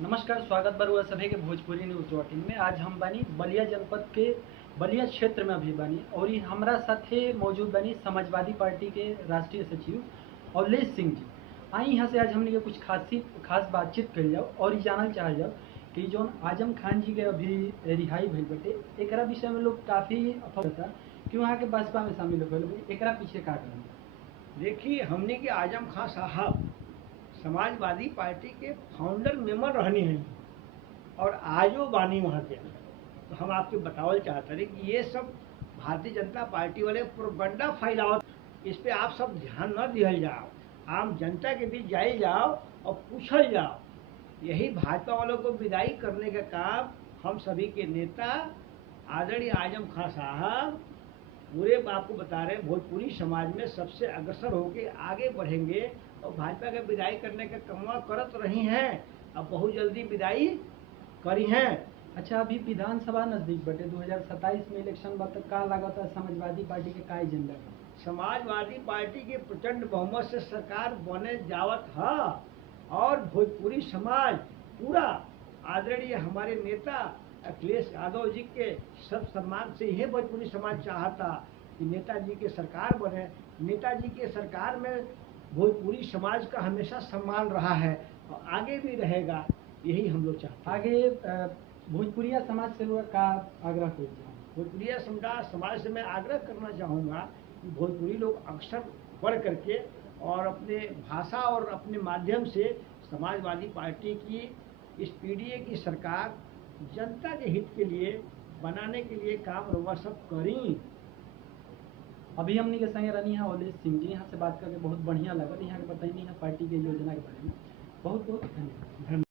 नमस्कार, स्वागत बा रउआ सभे के भोजपुरी न्यूज 18 में। आज हम बानी बलिया जनपद के बलिया क्षेत्र में अभी बानी और हमरा साथे मौजूद बानी समाजवादी पार्टी के राष्ट्रीय सचिव अवलेश सिंह जी। आई यहाँ से आज हमने के कुछ खास बातचीत कर जाओ और जानल चाहल जाओ कि जौन आजम खान जी के अभी रिहाई भइल बाटे, एकरा विषय में लोग काफ़ी अफवाह कि वहाँ के बसपा में शामिल हो गए, एकरा पीछे का कारण? देखिए, हमने के आजम खान साहब समाजवादी पार्टी के फाउंडर मेंबर रहनी हैं और आजो बानी वहाँ के अंदर। तो हम आपके बतावल चाहते रहे कि ये सब भारतीय जनता पार्टी वाले प्रोपगंडा फैलावत, इस पे आप सब ध्यान न दिहल जाओ, आम जनता के बीच जाए जाओ और पूछल जाओ। यही भाजपा वालों को विदाई करने का काम हम सभी के नेता आदरणीय आजम खान साहब पूरे आपको बता रहे हैं, भोजपुरी समाज में सबसे अग्रसर होके आगे बढ़ेंगे और भाजपा का विदाई करने का कमा करत रही हैं। अब बहुत जल्दी विदाई करी हैं। अच्छा, अभी विधानसभा नजदीक बटे 2027 में इलेक्शन बा, तो का लागत है समाजवादी पार्टी के का एजेंडा है? समाजवादी पार्टी के प्रचंड बहुमत से सरकार बने जावत है और भोजपुरी समाज पूरा आदरणीय हमारे नेता अखिलेश यादव जी के सब सम्मान से यह भोजपुरी समाज चाहता कि नेताजी के सरकार बने। नेताजी के सरकार में भोजपुरी समाज का हमेशा सम्मान रहा है और आगे भी रहेगा, यही हम लोग चाहते हैं। आगे भोजपुरिया समाज से लोग का आग्रह करते हैं? भोजपुरिया समाज से मैं आग्रह करना चाहूँगा कि भोजपुरी लोग अक्सर बढ़ करके और अपने भाषा और अपने माध्यम से समाजवादी पार्टी की इस पीडीए की सरकार जनता के हित के लिए बनाने के लिए काम रउआ सब करी। अभी हमने के संगे रहनी है अवलेश सिंह जी। यहाँ से बात करके बहुत बढ़िया लगल। यहाँ के बताइए पार्टी के योजना के बारे में। बहुत बहुत धन्यवाद।